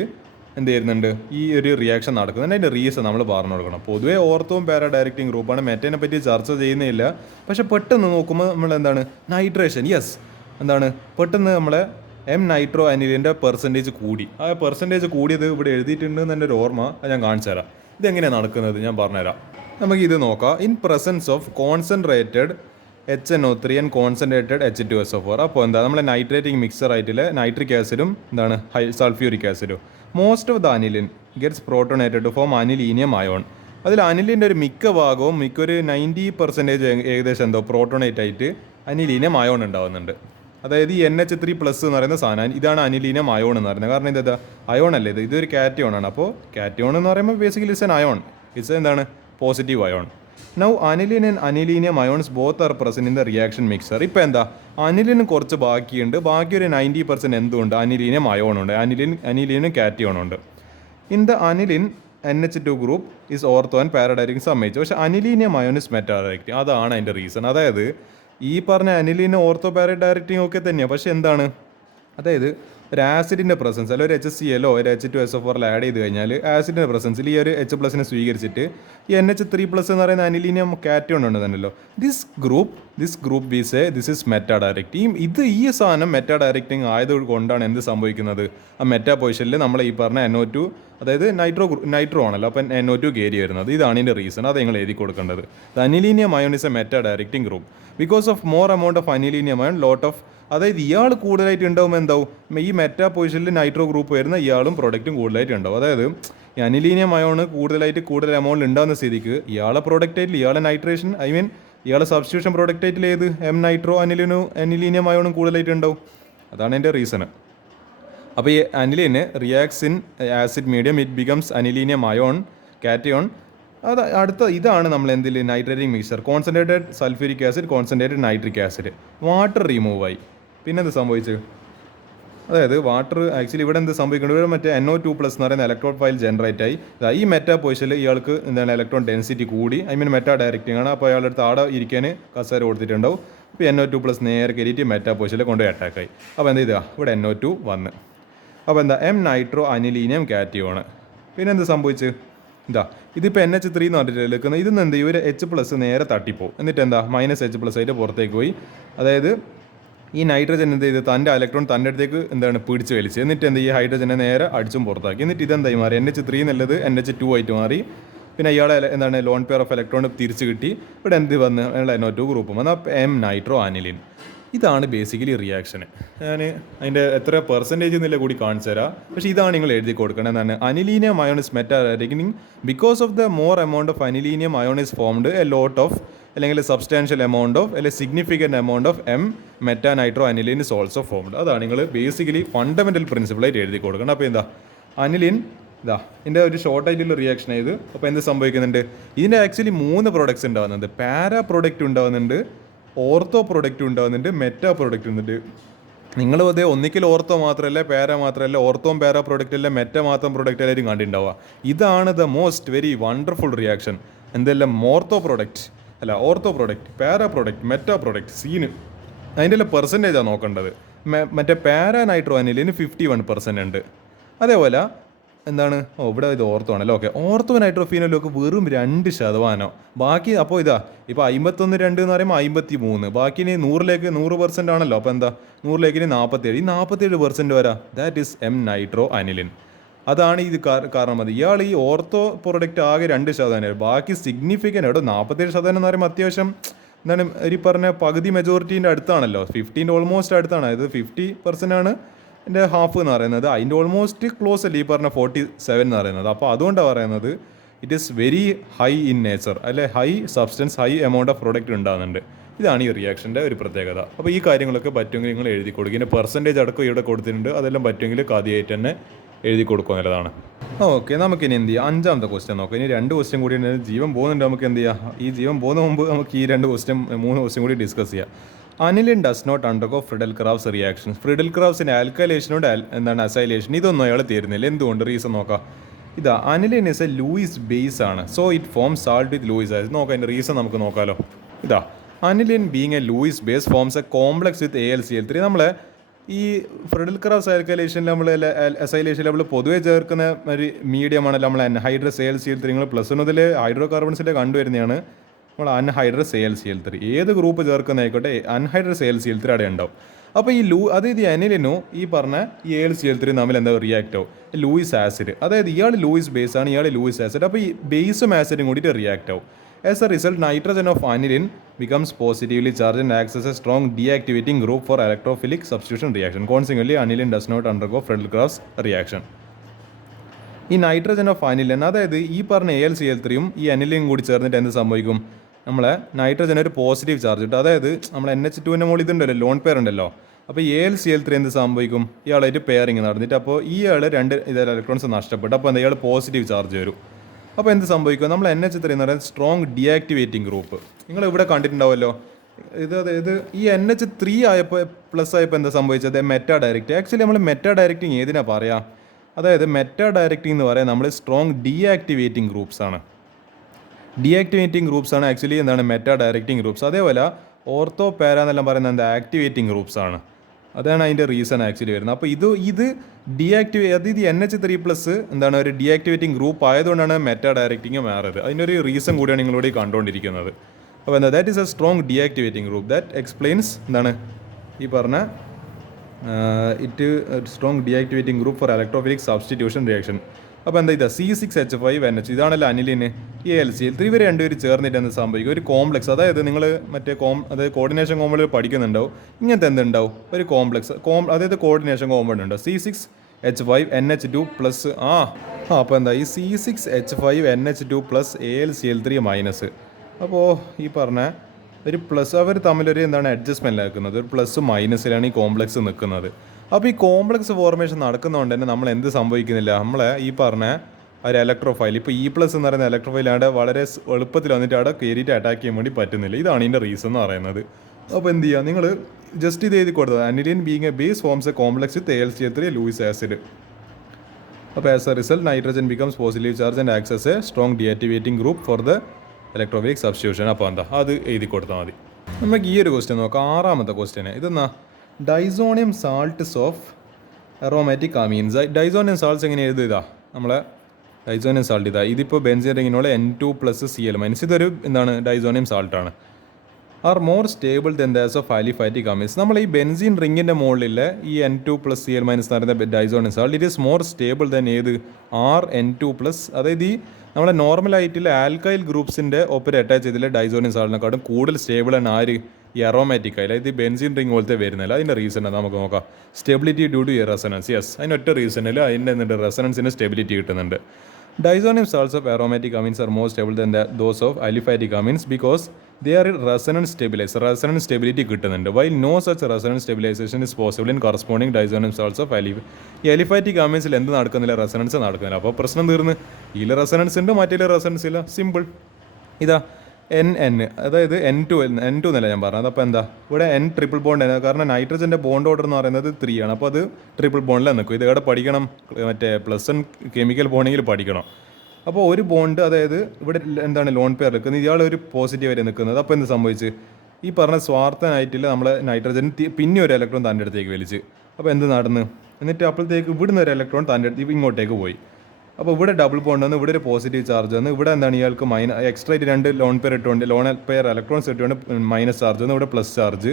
എന്ത് ചെയ്യുന്നുണ്ട് ഈ ഒരു റിയാക്ഷൻ നടക്കുന്നുണ്ട്. അതിൻ്റെ റീസൺ നമ്മൾ പറഞ്ഞു കൊടുക്കണം. പൊതുവേ ഓർത്തോവും പാരാ ഡയറക്റ്റിംഗ് ഗ്രൂപ്പാണ്, മെറ്റേനെ പറ്റി ചർച്ച ചെയ്യുന്നില്ല. പക്ഷെ പെട്ടെന്ന് നോക്കുമ്പോൾ നമ്മൾ എന്താണ് നൈട്രേഷൻ എന്താണ് പെട്ടെന്ന് നമ്മളെ നൈട്രോ അനിലിൻ്റെ പെർസെൻറ്റേജ് കൂടി. ആ പെർസെൻറ്റേജ് കൂടിയത് ഇവിടെ എഴുതിയിട്ടുണ്ടെന്ന് എൻ്റെ ഒരു ഓർമ്മ ഞാൻ കാണിച്ചു തരാം. ഇതെങ്ങനെയാണ് നടക്കുന്നത് ഞാൻ പറഞ്ഞുതരാം. നമുക്ക് ഇത് നോക്കാം. In presence of concentrated HNO3 and concentrated H2SO4. അപ്പോൾ എന്താ നമ്മളെ നൈട്രേറ്റിംഗ് മിക്സർ ആയിട്ടുള്ള നൈട്രിക് ആസിഡും എന്താണ് സൾഫ്യൂരിക് ആസിഡും most of the aniline gets protonated to form anilinium ion. അതിൽ അനിലിൻ്റെ ഒരു മിക്ക ഭാഗവും ഒരു 90% ഏകദേശം എന്തോ പ്രോട്ടോണേറ്റ് ആയിട്ട് അനിലീനിയം അയോൺ ഉണ്ടാകുന്നുണ്ട്. അതായത് ഈ NH3+ എന്ന് പറയുന്ന സാധനം ഇതാണ് അനിലീനിയം അയോൺ എന്ന് പറയുന്നത്. കാരണം എന്താ അയോൺ അല്ലേ, ഇതൊരു കാറ്റയോൺ ആണ്. അപ്പോൾ കാറ്റയോൺ എന്ന് പറയുമ്പോൾ basically it's an ion, it's എന്താണ് positive ion. Now aniline and anilinium ions both are present in the reaction mixture. ഇപ്പോൾ എന്താ അനിലിനും കുറച്ച് ബാക്കിയുണ്ട്, ബാക്കി ഒരു 90% എന്തുകൊണ്ട് അനിലീനിയം അയോൺ ഉണ്ട്, അനിലീനും കാറ്റയോൺ ഉണ്ട്. In the aniline NH2 group is ortho and para directing സമ്മതിച്ചു. പക്ഷേ അനിലീനിയം അയോൺ ഇസ് മെറ്റാഡയറക്റ്റിംഗ്. അതാണ് അതിൻ്റെ റീസൺ. അതായത് ഈ പറഞ്ഞ അനിലിന് ഓർത്തോ പാര ഡയറക്റ്റിംഗ് ഒക്കെ തന്നെയാണ്. പക്ഷെ എന്താണ്, അതായത് ഒരു ആസിഡിൻ്റെ പ്രസൻസ് അല്ലെങ്കിൽ ഒരു HCl ഒരു H2SO4 ആഡ് ചെയ്ത് കഴിഞ്ഞാൽ ആസിഡിൻ്റെ പ്രസൻസിൽ ഈ ഒരു H+ സ്വീകരിച്ചിട്ട് ഈ NH3+ എന്ന് പറയുന്ന അനിലീനിയം കാറ്റയോൺ ഉണ്ട് തന്നെയല്ലോ. This group this is meta directing. ഈ സാധനം മെറ്റാ ഡയറക്റ്റിംഗ് ആയതുകൊണ്ടാണ് എന്ത് സംഭവിക്കുന്നത്, ആ മെറ്റാ പൊസിഷനിൽ നമ്മൾ ഈ പറഞ്ഞ NO2, അതായത് നൈട്രോ ആണല്ലോ, അപ്പം NO2 കയറി വരുന്നത്. ഇതാണ് ഇതിൻ്റെ റീസൺ. അത് നിങ്ങൾ എഴുതി കൊടുക്കേണ്ടത്. Anilinium ion is a meta directing group because of more amount of anilinium ion lot of, അതായത് ഇയാൾ കൂടുതലായിട്ട് ഉണ്ടാവും എന്താവും, ഈ മെറ്റാ പൊസിഷനിൽ നൈട്രോ ഗ്രൂപ്പ് വരുന്ന ഇയാളും പ്രൊഡക്റ്റും കൂടുതലായിട്ട് ഉണ്ടാവും. അതായത് ഈ അനിലീനിയം അയോൺ കൂടുതൽ എമൗണ്ട് ഉണ്ടാകുന്ന സ്ഥിതിക്ക് ഇയാളെ പ്രൊഡക്റ്റായിട്ട് ഇയാളെ നൈട്രേഷൻ ഇയാളെ സബ്സ്റ്റിറ്റ്യൂഷൻ പ്രൊഡക്റ്റായിട്ട് ഏത് നൈട്രോ അനിലീനിയം അയോണും കൂടുതലായിട്ട് ഉണ്ടാവും. അതാണ് എൻ്റെ റീസൺ. അപ്പോൾ ഈ aniline reacts in acid medium, it becomes anilinium ion cation. ഇതാണ് നമ്മൾ എന്തിൽ nitrating mixture, concentrated sulphuric acid, concentrated nitric acid. Water remove ആയി. പിന്നെ എന്ത് സംഭവിച്ചു, അതായത് വാട്ടർ ആക്ച്വലി ഇവിടെ എന്ത് സംഭവിക്കുന്നത്, ഇവിടെ മറ്റേ NO2+ എന്ന് പറയുന്ന ഇലക്ട്രോൺ ഫൈൽ ജനറേറ്റ് ആയി. ഈ മെറ്റാ പൊസിഷനിൽ ഇയാൾക്ക് എന്താണ് ഇലക്ട്രോൺ ഡെൻസിറ്റി കൂടി, മെറ്റാ ഡയറക്റ്റിംഗ് ആണ്. അപ്പോൾ അയാളുടെ അടുത്ത് ആടെ ഇരിക്കാൻ കസേര കൊടുത്തിട്ടുണ്ടാവും. ഇപ്പോൾ NO2+ നേരെ കയറിയിട്ട് മെറ്റാ പൊസിഷനിൽ കൊണ്ടുപോയി അറ്റാക്കായി. അപ്പോൾ എന്ത് ചെയ്താൽ ഇവിടെ NO2 വന്ന്, അപ്പോൾ എന്താ നൈട്രോ അനിലീനിയം കാറ്റയോണ്. പിന്നെ എന്ത് സംഭവിച്ചു, ഇതിപ്പോൾ NH3 എന്ന് പറഞ്ഞിട്ട് എടുക്കുന്നത്. ഇതിന്ന് എന്ത് ചെയ്യും, ഒരു H+ നേരെ തട്ടിപ്പോവും. എന്നിട്ട് എന്താ -H+ ആയിട്ട് പുറത്തേക്ക് പോയി. അതായത് ഈ നൈട്രജൻ എന്ത് ചെയ്ത് തൻ്റെ ഇലക്ട്രോൺ തൻ്റെ അടുത്തേക്ക് എന്താണ് പിടിച്ച് വലിച്ച്, എന്നിട്ട് എന്ത് ഈ ഹൈഡ്രജനെ നേരെ അടിച്ചും പുറത്താക്കി. എന്നിട്ട് ഇതെന്തായി മാറി, NH3 എന്നുള്ളത് NH2 ആയിട്ട് മാറി. പിന്നെ ഇയാളെ എന്താണ് ലോൺ പെയർ ഓഫ് ഇലക്ട്രോൺ തിരിച്ച് കിട്ടി. ഇവിടെ എന്ത് വന്ന് NO2 ഗ്രൂപ്പും വന്ന് നൈട്രോ അനിലിൻ. ഇതാണ് ബേസിക്കലി റിയാക്ഷൻ. ഞാൻ അതിൻ്റെ എത്ര പെർസെൻറ്റേജ് എന്നില്ല കൂടി കാണിച്ചു തരാം. പക്ഷേ ഇതാണ് നിങ്ങൾ എഴുതി കൊടുക്കണം. എന്താണ് anilinium ion is meta directing because of the more amount of anilinium ion is formed a lot of, അല്ലെങ്കിൽ സബ്സ്റ്റാൻഷ്യൽ എമൗണ്ട് ഓഫ്, അല്ലെങ്കിൽ significant amount of meta nitro aniline is also formed. അതാണ് നിങ്ങൾ ബേസിക്കലി ഫണ്ടമെൻ്റൽ പ്രിൻസിപ്പിളായിട്ട് എഴുതി കൊടുക്കണം. അപ്പോൾ എന്താ അനിലിൻ ഇതിൻ്റെ ഒരു ഷോർട്ട് ആയിട്ടുള്ള റിയാക്ഷൻ ആയത്. അപ്പോൾ എന്ത് സംഭവിക്കുന്നുണ്ട്, ഇതിൻ്റെ ആക്ച്വലി 3 പ്രോഡക്ട്സ് ഉണ്ടാകുന്നുണ്ട്. പാരാ പ്രോഡക്റ്റ് ഉണ്ടാകുന്നുണ്ട്, ഓർത്തോ പ്രൊഡക്റ്റ് ഉണ്ടാകുന്നുണ്ട്, മെറ്റാ പ്രൊഡക്റ്റ് ഉണ്ട്. നിങ്ങൾ അതേ ഒന്നിക്കൽ ഓർത്തോ മാത്രമല്ല പാര മാത്രമല്ല, ഓർത്തോം പാര പ്രൊഡക്റ്റ് അല്ല, മെറ്റ മാത്രം പ്രൊഡക്റ്റ് എല്ലാവരും കണ്ടിട്ടുണ്ടാവുക. ഇതാണ് the most very wonderful reaction. എന്തെല്ലാം ഓർത്തോ പ്രൊഡക്റ്റ്, പാര പ്രൊഡക്റ്റ്, മെറ്റാ പ്രൊഡക്റ്റ്, സീന്. അതിൻ്റെ എല്ലാം പെർസെൻറ്റേജാണ് നോക്കേണ്ടത്. മറ്റേ പാരാ നൈട്രോ അനിലിന് 51% ഉണ്ട്. അതേപോലെ എന്താണ്, ഇവിടെ ഇത് ഓർത്തോ ആണല്ലോ. ഓക്കെ, ഓർത്തോ നൈട്രോഫീനലൊക്കെ വെറും 2%. ബാക്കി അപ്പോൾ ഇപ്പോൾ 51, 2 എന്ന് പറയുമ്പോൾ 53. ബാക്കി ഇനി 100% ആണല്ലോ. അപ്പോൾ എന്താ 100 47. ഈ 47% വരാം. That is nitro aniline. അതാണ് ഇത് കാരണം. അത് ഇയാൾ ഈ ഓർത്തോ പ്രൊഡക്റ്റ് ആകെ 2%. ബാക്കി സിഗ്നിഫിക്കൻ്റ് അവിടെ 47% എന്ന് പറയുമ്പോൾ അത്യാവശ്യം എന്താണ് ഈ പറഞ്ഞ പകുതി മെജോറിറ്റീൻ്റെ അടുത്താണല്ലോ. 15 ഓൾമോസ്റ്റ് അടുത്താണ്. അതായത് 50% ആണ് എൻ്റെ ഹാഫ് എന്ന് പറയുന്നത്. അതിൻ്റെ ഓൾമോസ്റ്റ് ക്ലോസ് അല്ലേ ഈ പറഞ്ഞ 47 എന്ന് പറയുന്നത്. അപ്പോൾ അതുകൊണ്ടാണ് പറയുന്നത് it is very high in nature, അല്ലെ high substance, high amount of product ഉണ്ടാകുന്നുണ്ട്. ഇതാണ് ഈ റിയാക്ഷൻ്റെ ഒരു പ്രത്യേകത. അപ്പോൾ ഈ കാര്യങ്ങളൊക്കെ പറ്റുമെങ്കിൽ നിങ്ങൾ എഴുതി കൊടുക്കുക. ഇതിൻ്റെ പെർസെൻറ്റേജ് അടക്കം ഇവിടെ കൊടുത്തിട്ടുണ്ട്. അതെല്ലാം പറ്റുമെങ്കിൽ ആദ്യമായിട്ട് തന്നെ എഴുതി കൊടുക്കുക എന്നുള്ളതാണ്. ഓക്കെ, നമുക്കിനി എന്ത് ചെയ്യാം, 5ാമത്തെ ക്വസ്റ്റ്യൻ നോക്കാം. ഇനി 2 ക്വസ്റ്റ്യൻ കൂടി ജീവൻ പോകുന്നുണ്ട്. നമുക്ക് എന്ത് ചെയ്യാം, ഈ ജീവൻ പോകുന്ന മുമ്പ് നമുക്ക് ഈ 3 ക്വസ്റ്റ്യൻ കൂടി ഡിസ്കസ് ചെയ്യാം. Aniline does not undergo Friedel Crafts reaction. ഫ്രിഡൽ-ക്രാഫ്റ്റ്സിൻ്റെ ആൽക്കൈലേഷനോട് എന്താണ് അസൈലേഷൻ, ഇതൊന്നും അയാൾ തരുന്നില്ല. എന്തുകൊണ്ട്, റീസൺ നോക്കാം. Aniline is a Lewis base ആണ്. So it form salt with Lewis acid. നോക്കാം അതിൻ്റെ റീസൺ നമുക്ക് നോക്കാമല്ലോ. Aniline being a Lewis base forms a complex with AlCl3. നമ്മളെ ഈ ഫ്രിഡൽ-ക്രാഫ്റ്റ്സ് ആൽക്കൈലേഷൻ അസൈലേഷൻ നമ്മൾ പൊതുവെ ചേർക്കുന്ന ഒരു മീഡിയമാണല്ലോ നമ്മൾ അൻഹൈഡ്രസ് AlCl3. നിങ്ങൾ +1 മുതൽ ഹൈഡ്രോ കാർബൺസിൻ്റെ കണ്ടുവരുന്നതാണ് നമ്മൾ അൻഹൈഡ്രസ് AlCl3. ഏത് ഗ്രൂപ്പ് ചേർക്കുന്നതായിക്കോട്ടെ അൻഹൈഡ്രസ് AlCl3 അവിടെ ഉണ്ടാവും. അപ്പോൾ ഈ അനിലിനോ ഈ പറഞ്ഞ ഈ AlCl3 തമ്മിൽ എന്താ റിയാക്റ്റ് ആവും, ലൂയിസ് ആസിഡ്. അതായത് ഇയാൾ ലൂയിസ് ബേസ് ആണ്, ഇയാൾ ലൂയിസ് ആസിഡ്. അപ്പോൾ ഈ ബേസും ആസിഡും കൂടിയിട്ട് റിയാക്റ്റ് ആവും. As a result nitrogen of aniline becomes positively charge and acts as a strong deactivating group for electrophilic substitution reaction. Consequently aniline does not undergo Friedel Crafts reaction. ഈ നൈട്രജൻ ഓഫ് അനിലിൻ, അതായത് ഈ പറഞ്ഞ AlCl3യും ഈ അനിലിനും കൂടി ചേർന്നിട്ട് എന്ത് സംഭവിക്കും, നമ്മളെ നൈട്രജൻ ഒരു പോസിറ്റീവ് ചാർജ് കിട്ടും. അതായത് നമ്മൾ NH2ൻ്റെ മുകളിൽ ഇതുണ്ടല്ലോ, ലോൺ പെയർ ഉണ്ടല്ലോ. അപ്പോൾ AlCl3 എന്ത് സംഭവിക്കും, ഇയാളായിട്ട് പെയറിങ് നടന്നിട്ട് അപ്പോൾ ഇയാൾ 2 ഇലക്ട്രോൺസ് നഷ്ടപ്പെട്ടു. അപ്പോൾ എന്താ ഇയാൾ പോസിറ്റീവ് ചാർജ് വരും. അപ്പോൾ എന്ത് സംഭവിക്കും, നമ്മൾ NH3 എന്ന് പറയുന്നത് സ്ട്രോങ് ഡീആക്ടിവേറ്റിംഗ് ഗ്രൂപ്പ്. നിങ്ങൾ ഇവിടെ കണ്ടിട്ടുണ്ടാവുമല്ലോ. അതായത് ഈ NH3 ആയപ്പോൾ പ്ലസ് ആയപ്പോൾ എന്താ സംഭവിച്ചത്, മെറ്റാ ഡയറക്റ്റ്. ആക്ച്വലി നമ്മൾ മെറ്റാ ഡയറക്റ്റിംഗ് ഏതിനാ പറയുക, അതായത് മെറ്റാ ഡയറക്റ്റിംഗ് എന്ന് പറയാൻ നമ്മൾ സ്ട്രോങ് ഡീആക്ടിവേറ്റിംഗ് ഗ്രൂപ്പ്സ് ആണ്. ഡീആക്ടിവേറ്റിംഗ് ഗ്രൂപ്പ്സ് ആണ് ആക്ച്വലി എന്താണ് മെറ്റാ ഡയറക്റ്റിംഗ് ഗ്രൂപ്പ്സ്. അതേപോലെ ഓർത്തോ പാര എന്നെല്ലാം പറയുന്നത് എന്താ ആക്ടിവേറ്റിംഗ് ഗ്രൂപ്പ്സ് ആണ്. അതാണ് അതിൻ്റെ റീസൺ ആക്ച്വലി വരുന്നത്. അപ്പോൾ ഇത് ഡീആക്ടിവേറ്റ്, അതായത് NH3+ എന്താണ് ഒരു ഡീആക്ടിവേറ്റിംഗ് ഗ്രൂപ്പ് ആയതുകൊണ്ടാണ് മെറ്റാ ഡയറക്റ്റിംഗ് മാറിയത്. അതിനൊരു റീസൺ കൂടിയാണ് നിങ്ങളോട് കണ്ടുകൊണ്ടിരിക്കുന്നത്. അപ്പോൾ എന്താ that is a strong deactivating group that explains എന്താണ് ഈ പറഞ്ഞ it strong deactivating group for electrophilic substitution reaction. അപ്പോൾ എന്താ ഇതാ C6H5NH ഇതാണല്ലോ അനിലിന് AlCl3 ഇവർ രണ്ടുപേരും ചേർന്നിട്ട് എന്ത് സംഭവിക്കും, ഒരു കോംപ്ലക്സ്, അതായത് നിങ്ങൾ മറ്റേ അതായത് കോർഡിനേഷൻ കോമ്പൗണ്ടിൽ പഠിക്കുന്നുണ്ടാവും, ഇങ്ങനത്തെ എന്തുണ്ടാവും ഒരു കോംപ്ലക്സ് അതായത് കോർഡിനേഷൻ കോമ്പൗണ്ട് ഉണ്ടാവും C6H5NH2+. അപ്പോൾ എന്താ ഈ C6H5NH2+ AlCl3-. അപ്പോൾ ഈ പറഞ്ഞ ഒരു പ്ലസ് അവർ തമ്മിലൊരു എന്താണ് അഡ്ജസ്റ്റ്മെൻ്റ് ആക്കുന്നത്, ഒരു പ്ലസ് മൈനസിലാണ് ഈ കോംപ്ലക്സ് നിൽക്കുന്നത്. അപ്പോൾ ഈ കോംപ്ലക്സ് ഫോർമേഷൻ നടക്കുന്നതുകൊണ്ട് തന്നെ നമ്മൾ എന്ത് സംഭവിക്കുന്നില്ല, നമ്മളെ ഈ പറഞ്ഞ ഒരു ഇലക്ട്രോഫൈൽ ഇപ്പോൾ E+ എന്ന് പറയുന്ന ഇലക്ട്രോഫൈൽ അവിടെ വളരെ എളുപ്പത്തിൽ വന്നിട്ട് അവിടെ കയറിയിട്ട് അറ്റാക്ക് ചെയ്യാൻ വേണ്ടി പറ്റുന്നില്ല. ഇതാണ് ഇതിൻ്റെ റീസൺ എന്ന് പറയുന്നത്. അപ്പോൾ എന്ത് ചെയ്യുക, നിങ്ങൾ ജസ്റ്റ് ഇത് എഴുതി കൊടുത്തത് aniline being a base forms a complex with AlCl3 Lewis acid. അപ്പോൾ as a result nitrogen becomes positive charge and acts as a strong deactivating group for the electrophilic substitution. അപ്പോൾ എന്താ അത് എഴുതി കൊടുത്താൽ മതി. നമുക്ക് ഈ ഒരു ക്വസ്റ്റ്യൻ നോക്കാം. 6ാമത്തെ ക്വസ്റ്റ്യന് ഇതെന്നാ diazonium salts of aromatic amines. Diazonium salts എങ്ങനെ എഴുതുക, നമ്മളെ ഡൈസോണിയം സാൾട്ട് ഇതാ, ഇതിപ്പോൾ ബെൻസീൻ റിങ്ങിനുള്ള N2+Cl-. ഇതൊരു എന്താണ് ഡൈസോണിയം സാൾട്ടാണ്. Are more stable than those of aliphatic amines. നമ്മൾ ഈ ബെൻസീൻ റിങ്ങിൻ്റെ മുകളിലെ ഈ N2+Cl- എന്ന് പറയുന്ന diazonium salt it is more stable than ഏത് Rn2+. അതായത് ഈ നമ്മളെ നോർമലായിട്ടുള്ള ആൽക്കൈൽ ഗ്രൂപ്പ്സിൻ്റെ ഒപ്പം അറ്റാച്ച് ചെയ്തില്ല ഡൈസോണിയം സാൾട്ടിനെക്കാട്ടും കൂടുതൽ സ്റ്റേബിൾ ആണ് ആര്, ഈ അറോമാറ്റിക് ആയി, അതായത് ഈ ബെൻസീൻ റിംഗ് പോലത്തെ വരുന്നില്ല. അതിൻ്റെ റീസൺ നമുക്ക് നോക്കാം. Stability due to resonance. Yes, അതിനൊറ്റ റീസണിൽ അതിൻ്റെ റെസണൻസിന് സ്റ്റെബിലിറ്റി കിട്ടുന്നുണ്ട്. Diazonium salts of aromatic amines are more stable than those of aliphatic amines because they are resonance stabilized. Resonance stability കിട്ടുന്നുണ്ട്. While no such resonance stabilization is possible in corresponding diazonium salts of aliphatic amines എന്ത് നടക്കുന്നില്ല, റെസണൻസ് നടക്കുന്നില്ല. അപ്പോൾ പ്രശ്നം തീർന്ന്. ഇതിൽ റെസണൻസ് ഉണ്ട്, മറ്റേ റെസണൻസ് ഇല്ല. സിമ്പിൾ. ഇതാ NN, അതായത് N2 എന്നല്ല ഞാൻ പറഞ്ഞത്. അപ്പോൾ എന്താ ഇവിടെ N ട്രിപ്പിൾ ബോണ്ട്, കാരണം നൈട്രജൻ്റെ ബോണ്ട് ഓർഡർ എന്ന് പറയുന്നത് 3 ആണ്. അപ്പോൾ അത് ട്രിപ്പിൾ ബോണ്ടിലാണ് നിൽക്കും. ഇത് ഇവിടെ പഠിക്കണം, മറ്റേ +1 കെമിക്കൽ ബോണ്ടെങ്കിൽ പഠിക്കണം. അപ്പോൾ ഒരു ബോണ്ട്, അതായത് ഇവിടെ എന്താണ് ലോൺ പെയർ നിൽക്കുന്നത്, ഇയാൾ ഒരു പോസിറ്റീവ് വരെ നിൽക്കുന്നത്. അപ്പോൾ എന്ത് സംഭവിച്ച്, ഈ പറഞ്ഞ സ്വാർത്ഥനായിട്ടില്ല നമ്മൾ നൈട്രജൻ പിന്നെ ഒരു ഇലക്ട്രോൺ തൻ്റെ അടുത്തേക്ക് വലിച്ച്. അപ്പോൾ എന്ത് നടന്ന്, എന്നിട്ട് അപ്പോഴത്തേക്ക് ഇവിടുന്ന് ഒരു ഇലക്ട്രോൺ തൻ്റെ അടുത്ത് ഇങ്ങോട്ടേക്ക് പോയി. അപ്പോൾ ഇവിടെ ഡബിൾ ബോണ്ട് വന്ന് ഇവിടെ ഒരു പോസിറ്റീവ് ചാർജ് വന്ന് ഇവിടെ എന്താണ് ഇയാൾക്ക് എക്സ്ട്രാ ആയിട്ട് 2 ലോൺ പെയർ ഇട്ടുകൊണ്ട് ലോൺ പെയർ ഇലക്ട്രോൺസ് ഇട്ടുകൊണ്ട് മൈനസ് ചാർജ് വന്ന് ഇവിടെ പ്ലസ് ചാർജ്.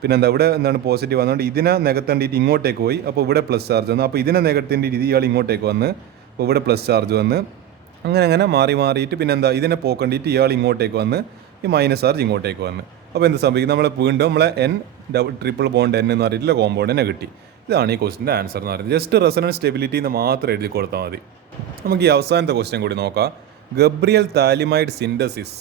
പിന്നെ എന്താ ഇവിടെ എന്താണ് പോസിറ്റീവ് വന്നുകൊണ്ട് ഇതിനെ നികത്തേണ്ടിയിട്ട് ഇങ്ങോട്ടേക്ക് പോയി. അപ്പോൾ ഇവിടെ പ്ലസ് ചാർജ് വന്നു. അപ്പോൾ ഇതിനെ നികത്തേണ്ടിയിട്ട് ഇത് ഇയാൾ ഇങ്ങോട്ടേക്ക് വന്ന്, അപ്പോൾ ഇവിടെ പ്ലസ് ചാർജ് വന്ന് അങ്ങനെ മാറിയിട്ട് പിന്നെ എന്താ ഇതിനെ പോക്കേണ്ടിയിട്ട് ഇയാൾ ഇങ്ങോട്ടേക്ക് വന്ന് ഈ മൈനസ് ചാർജ് ഇങ്ങോട്ടേക്ക് വന്ന്. അപ്പോൾ എന്ത് സംഭവിക്കും, നമ്മൾ വീണ്ടും നമ്മളെ ട്രിപ്പിൾ ബോണ്ട് N എന്ന് പറഞ്ഞിട്ടുള്ള കോമ്പൗണ്ടിനെ കിട്ടി. ഇതാണ് ഈ ക്വസ്റ്റിൻ്റെ ആൻസർ എന്ന് പറയുന്നത്. ജസ്റ്റ് റെസണൻസ് സ്റ്റെബിലിറ്റി എന്ന് മാത്രം എഴുതി കൊടുത്താൽ മതി. നമുക്ക് ഈ അവസാനത്തെ ക്വസ്റ്റ്യൻ കൂടി നോക്കാം. Gabriel phthalimide synthesis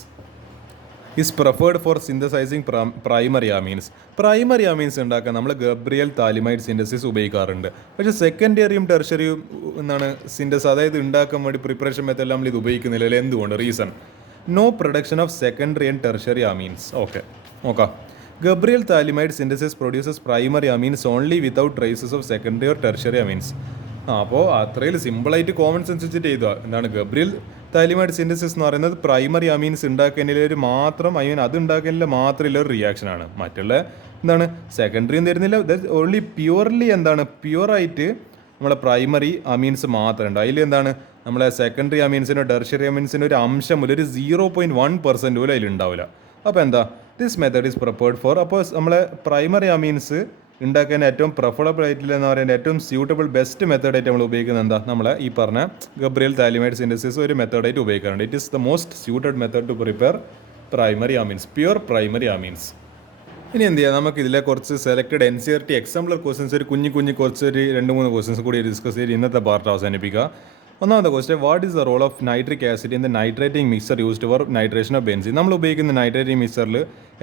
is preferred for synthesizing primary amines. Primary amines ഉണ്ടാക്കാൻ നമ്മൾ ഗബ്രിയൽ താലിമൈഡ് സിന്തസിസ് ഉപയോഗിക്കാറുണ്ട്. പക്ഷേ സെക്കൻഡറിയും ടെർഷറിയും എന്താണ് സിന്തസ്, അതായത് ഉണ്ടാക്കാൻ വേണ്ടി പ്രിപ്പറേഷൻ മെത്തേഡ് നമ്മൾ ഇത് ഉപയോഗിക്കുന്നില്ല. എന്തുകൊണ്ട്? Reason no production of secondary and tertiary amines. Okay നോക്കാം. Gabriel phthalimide synthesis produces primary amines only without traces of secondary or tertiary amines. അപ്പോൾ അത്രയിൽ സിമ്പിളായിട്ട് കോമൺ സെൻസ് വെച്ചിട്ട് ചെയ്താൽ എന്താണ് ഗബ്രിയൽ താലിമൈഡ് സിന്തസിസ് എന്ന് പറയുന്നത് പ്രൈമറി അമീൻസ് ഉണ്ടാക്കുന്നതിൽ മാത്രം അത് ഉണ്ടാക്കുന്നതിൽ മാത്രമുള്ള ഒരു റിയാക്ഷനാണ്. മറ്റുള്ള എന്താണ് സെക്കൻഡറിയും തരുന്നില്ല. ഓൺലി പ്യുവർലി എന്താണ് പ്യുവറായിട്ട് നമ്മളെ പ്രൈമറി അമീൻസ് മാത്രമേ ഉണ്ട്. അതിൽ എന്താണ് നമ്മളെ സെക്കൻഡറി അമീൻസിനോ ടെർഷറി അമീൻസിനോ ഒരു അംശം ഒരു 0.1% പോലും അതിലുണ്ടാവില്ല. അപ്പോൾ എന്താ this method is preferred for. അപ്പോൾ നമ്മളെ പ്രൈമറി അമീൻസ് ഉണ്ടാക്കാൻ ഏറ്റവും പ്രിഫറബിൾ ആയിട്ടുള്ള എന്ന് പറയുന്നത് ഏറ്റവും സ്യൂട്ടബിൾ ബെസ്റ്റ് മെത്തേഡായിട്ട് നമ്മൾ ഉപയോഗിക്കുന്നത് എന്താ, നമ്മളെ ഈ പറഞ്ഞ ഗബ്രിയൽ താലിമൈഡ് സിന്തസിസ് ഒരു മെത്തേഡായിട്ട് ഉപയോഗിക്കാറുണ്ട്. It is the most suited method to prepare primary amines, pure primary amines. ഇനി എന്ത് ചെയ്യാം, നമുക്ക് ഇതിലെ കുറച്ച് സെലക്റ്റഡ് NCERT എക്സാമ്പിളർ ക്വസ്റ്റൻസ് ഒരു കുഞ്ഞു കുറച്ച് ഒരു 2-3 ക്വസ്റ്റൻസ് കൂടി ഡിസ്കസ് ചെയ്ത് ഇന്നത്തെ പാർട്ട് അവസാനിപ്പിക്കുക. ഒന്നാമത്തെ question, what is the role of nitric acid in the nitrating mixture used for nitration of benzene. നമ്മൾ ഉപയോഗിക്കുന്ന നൈട്രേറ്റിംഗ് മിക്സറിൽ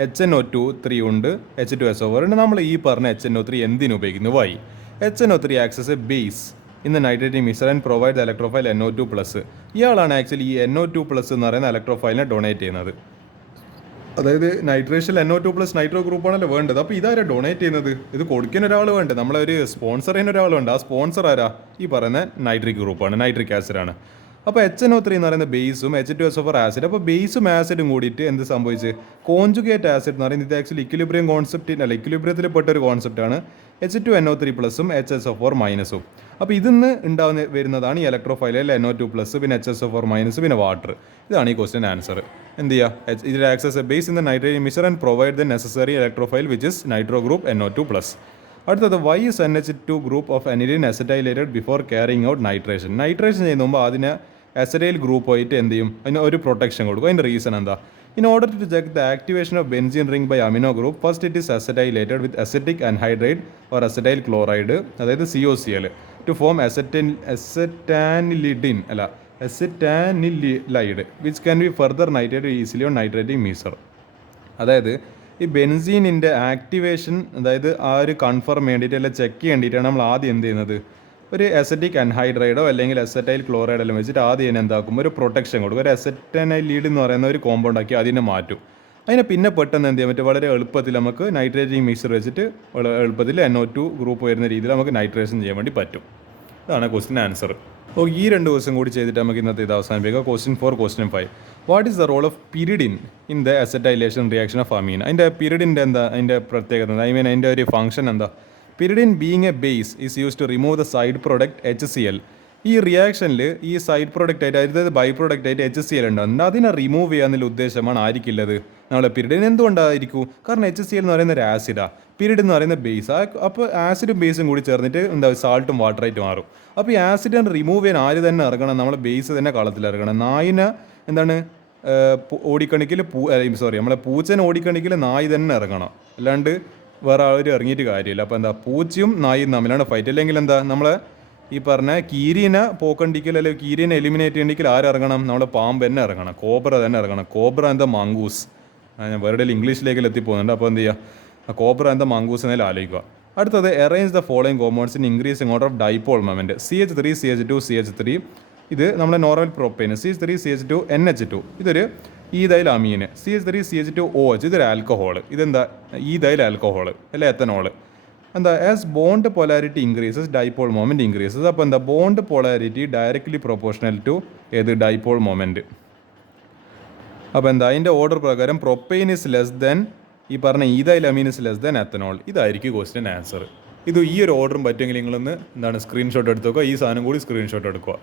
HNO2 ഉണ്ട്, H2SO4 ഉണ്ട്. നമ്മൾ ഈ പറഞ്ഞ HNO3 എന്തിനു ഉപയോഗിക്കുന്നു? Why? HNO3 acts as a base in the nitrating mixture and provide the electrophile NO2+. ഇയാളാണ് ആക്ച്വലി ഈ NO2+ എന്ന് പറയുന്ന ഇലക്ട്രോഫൈലിനെ ഡൊണേറ്റ് ചെയ്യുന്നത്. അതായത് നൈട്രേഷൻ NO2+ നൈട്രോ ഗ്രൂപ്പാണല്ലോ വേണ്ടത്. അപ്പോൾ ഇതാരാ ഡൊണേറ്റ് ചെയ്യുന്നത്? ഇത് കൊടുക്കാൻ ഒരാൾ വേണ്ടത്, നമ്മളൊരു സ്പോൺസർ ചെയ്യുന്ന ഒരാൾ വേണ്ട. ആ സ്പോൺസർ ആരാ? ഈ പറയുന്ന നൈട്രിക് ഗ്രൂപ്പാണ്, നൈട്രിക് ആസിഡാണ്. അപ്പോൾ HNO3 എന്ന് പറയുന്ന ബേസും H2SO4 ആസിഡ്. അപ്പോൾ ബേസും ആസിഡും കൂടിയിട്ട് എന്ത് സംഭവിച്ച് കോൺജുഗേറ്റ് ആസിഡ് എന്ന് പറയുന്നത് ഇത് ആക്ച്വലി ഇക്വിലിബ്രിയം കോൺസെപ്റ്റ് അല്ല, ഇക്വിലിബ്രിയത്തിൽ പെട്ട ഒരു കോൺസെപ്റ്റാണ് H2NO3+ HSO4-ഉം. അപ്പോൾ ഇതിന്ന് വരുന്നതാണ് ഈ ഇലക്ട്രോഫൈലിൽ NO2+, പിന്നെ HSO4-, പിന്നെ വാട്ടർ. ഇതാണ് ഈ ക്വസ്റ്റ്യൻ ആൻസർ. എന്ത് ചെയ്യുക, ഇതിൽ acts a base in the nitrating mixture and provide the necessary electrophile which is nitro group NO2+. അടുത്തത് why is NH2 group of aniline acetylated before carrying out nitration. Nitration ചെയ്യുന്ന മുമ്പ് അതിനെ അസറ്റൈൽ ഗ്രൂപ്പ് ആയിട്ട് എന്ത് ചെയ്യും, അതിന് ഒരു പ്രൊട്ടക്ഷൻ കൊടുക്കും. അതിൻ്റെ റീസൺ എന്താ? In order to check the activation of benzene ring by amino group, first it is acetylated with acetic anhydride or acetyl chloride, അതായത് COCl, to form acetanilide which can be further nitrated easily on nitrating mixture. അതായത് ഈ ബെൻസീനിൻ്റെ ആക്ടിവേഷൻ, അതായത് ആ ഒരു കൺഫർം വേണ്ടിയിട്ട് അല്ലെങ്കിൽ ചെക്ക് ചെയ്യേണ്ടിയിട്ടാണ് നമ്മൾ ആദ്യം എന്ത് ചെയ്യുന്നത്, ഒരു അസറ്റിക് അൻഹൈഡ്രൈഡോ അല്ലെങ്കിൽ അസറ്റൈൽ ക്ലോറൈഡ് എല്ലാം വെച്ചിട്ട് ആദ്യം തന്നെ എന്താക്കും, ഒരു പ്രൊട്ടക്ഷൻ കൊടുക്കും. ഒരു അസറ്റനൈലീഡ് എന്ന് പറയുന്ന ഒരു കോമ്പൗണ്ട് ആക്കി അതിനെ മാറ്റും. അതിനെ പിന്നെ പെട്ടെന്ന് എന്ത് ചെയ്യാൻ പറ്റും, വളരെ എളുപ്പത്തിൽ നമുക്ക് നൈട്രേറ്റിംഗ് മിക്സർ വെച്ചിട്ട് എളുപ്പത്തിൽ NO2 ഗ്രൂപ്പ് വരുന്ന രീതിയിൽ നമുക്ക് നൈട്രേഷൻ ചെയ്യാൻ വേണ്ടി പറ്റും. ഇതാണ് ക്വസ്റ്റ്യൻ ആൻസർ. അപ്പോൾ ഈ 2 ദിവസം കൂടി ചെയ്തിട്ട് നമുക്ക് ഇന്നത്തെ ഇത് അവസാനിപ്പിക്കുക. Question 4, question 5. What is the role of pyridine in the acetylation reaction of amine? അതിൻ്റെ പിരിഡിൻ്റെ എന്താ, അതിൻ്റെ പ്രത്യേകത എന്താ, അതിൻ്റെ ഒരു ഫംഗ്ഷൻ എന്താ? Pyridine being a base is use to remove the side product HCl. ഈ റിയാക്ഷനിൽ ഈ സൈഡ് പ്രോഡക്റ്റ് ആയിട്ട്, അതായത് ബൈ പ്രോഡക്റ്റ് ആയിട്ട് HCl ഉണ്ടാകുന്നുണ്ട്. അതിനെ റിമൂവ് ചെയ്യാന്നുള്ള ഉദ്ദേശമാണ് ആയിരിക്കില്ലത് നമ്മളെ പിരിഡിൻ. എന്തുകൊണ്ടായിരിക്കും? കാരണം HCl എന്ന് പറയുന്ന ഒരു ആസിഡാണ്, പിരിഡ് എന്ന് പറയുന്ന ബേസ്. അപ്പോൾ ആസിഡും ബേസും കൂടി ചേർന്നിട്ട് എന്താ സാൾട്ടും വാട്ടറായിട്ട് മാറും. അപ്പോൾ ഈ ആസിഡിനെ റിമൂവ് ചെയ്യാൻ ആര് തന്നെ ഇറങ്ങണം, നമ്മളെ ബേസ് തന്നെ കളത്തിൽ ഇറങ്ങണം. നായിനെ എന്താണ് ഓടിക്കണിക്കിൽ നമ്മളെ പൂച്ചനെ ഓടിക്കണിക്കിൽ നായി തന്നെ ഇറങ്ങണം, അല്ലാണ്ട് വേറെ ആരും ഇറങ്ങിയിട്ട് കാര്യമില്ല. അപ്പോൾ എന്താ, പൂച്ചയും നായും തമ്മിലാണ് ഫൈറ്റ്. അല്ലെങ്കിൽ എന്താ, നമ്മളെ ഈ പറഞ്ഞ കീരിനെ പോക്കണ്ടിക്കൽ അല്ലെങ്കിൽ കീരിനെ എലിമിനേറ്റ് ചെയ്യണമെങ്കിൽ ആരിറങ്ങണം, നമ്മുടെ പാമ്പ് തന്നെ ഇറങ്ങണം, കോബ്ര തന്നെ ഇറങ്ങണം. കോബ്ര എന്താ മംഗൂസ്, ഞാൻ വേറെ ഇംഗ്ലീഷിലേക്ക് എത്തിപ്പോകുന്നുണ്ട്. അപ്പോൾ എന്ത് ചെയ്യുക, കോബ്ര എന്താ മംഗൂസ് എന്നതിൽ ആലോചിക്കുക. അടുത്തത് arrange the following compounds in increasing order of dipole moment. CH3 CH2 CH3, ഇത് നമ്മുടെ normal propyne. CH3 CH2 NH2, ഇതൊരു ethyl amine. CH3 CH2 OH, ഇതൊരു ആൽക്കഹോൾ. ഇതെന്താ, ഈഥൈൽ ആൽക്കഹോൾ അല്ല എത്തനോൾ. എന്താ, as bond polarity increases dipole moment increases. അപ്പോൾ എന്താ, bond polarity directly proportional to ഏത് ഡൈപോൾ മൊമെൻറ്റ്. അപ്പോൾ എന്താ, അതിൻ്റെ ഓർഡർ പ്രകാരം പ്രൊപ്പൈൻ ഇസ് ലെസ് ദാൻ ഈ പറഞ്ഞ ethyl amine is less than ethanol. ഇതായിരിക്കും ക്വസ്റ്റ്യൻ ആൻസർ. ഇത് ഈ ഒരു ഓർഡറും പറ്റുമെങ്കിൽ നിങ്ങളൊന്ന് എന്താണ് സ്ക്രീൻഷോട്ട് എടുത്ത് വെക്കുക, ഈ സാധനം കൂടി സ്ക്രീൻഷോട്ട് എടുക്കുക.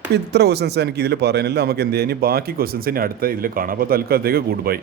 അപ്പോൾ ഇത്ര ക്വസ്റ്റൻസ് എനിക്ക് ഇതിൽ പറയാനില്ല. നമുക്ക് എന്ത് ചെയ്യാം, ഇനി ബാക്കി ക്വസ്റ്റൻസ് ഇനി അടുത്ത ഇതിൽ കാണാം. അപ്പോൾ തൽക്കാലത്തേക്ക് ഗുഡ് ബൈ.